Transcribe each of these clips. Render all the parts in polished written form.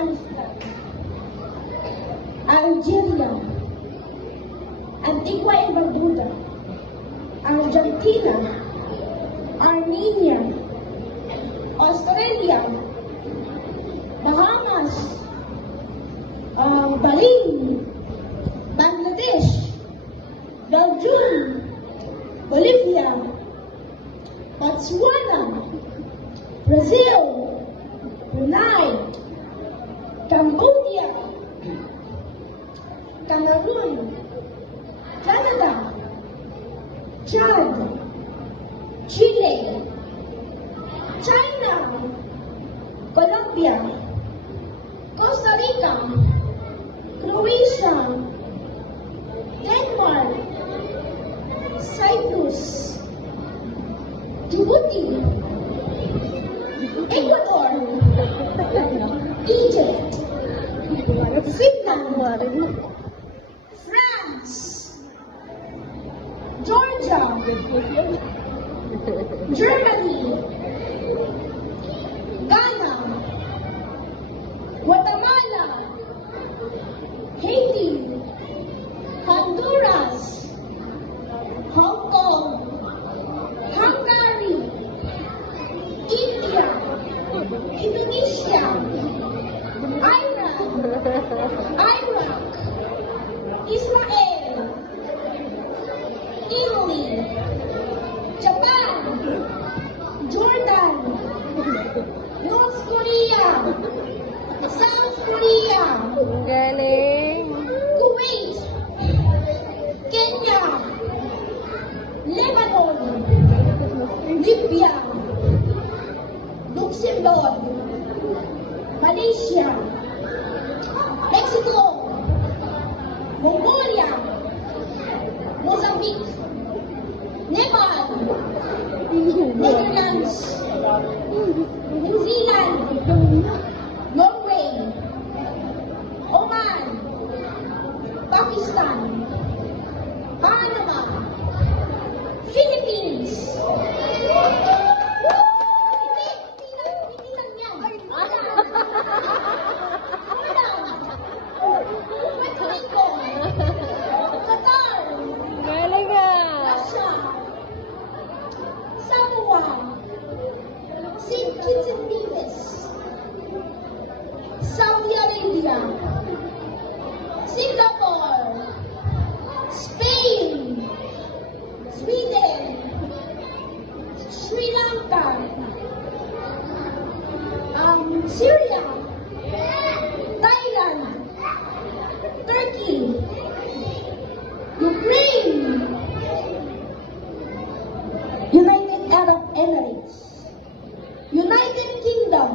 Afghanistan, Algeria, Antigua y Barbuda, Argentina, Armenia, Australia, Bahamas, Bahrain, Bangladesh, Belgium, Bolivia, Botswana, Brazil, Brunei, Cambodia, Cameroon, Canada, Chad, Chile, China, Colombia, Costa Rica, Croatia, Denmark, Cyprus, Djibouti, Ecuador, Egypt, Finland, France, Georgia, Germany, Ghana, Guatemala, Haiti, Honduras, Hong Kong, Hungary, India, Indonesia, Iran, Iraq, Israel, Italy, Japan, Jordan, North Korea, South Korea, Galing. Kuwait, Kenya, Lebanon, Libya, Luxembourg, Malaysia, Mexico, Mongolia, Mozambique, Nepal, Netherlands, New Zealand, Norway, Oman, Pakistan, Panama, Philippines. Hindi lang yan. Puerto Rico, Qatar, Galing ah. Russia, Samoa, St. Kitts and Nevis, Saudi Arabia, Singapore, Spain, Sweden, Sri Lanka, Syria, Thailand, Turkey, Ukraine, United Arab Emirates, United Kingdom,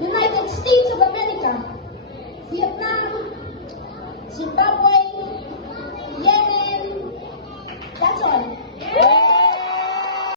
United States of America, Vietnam, Zimbabwe,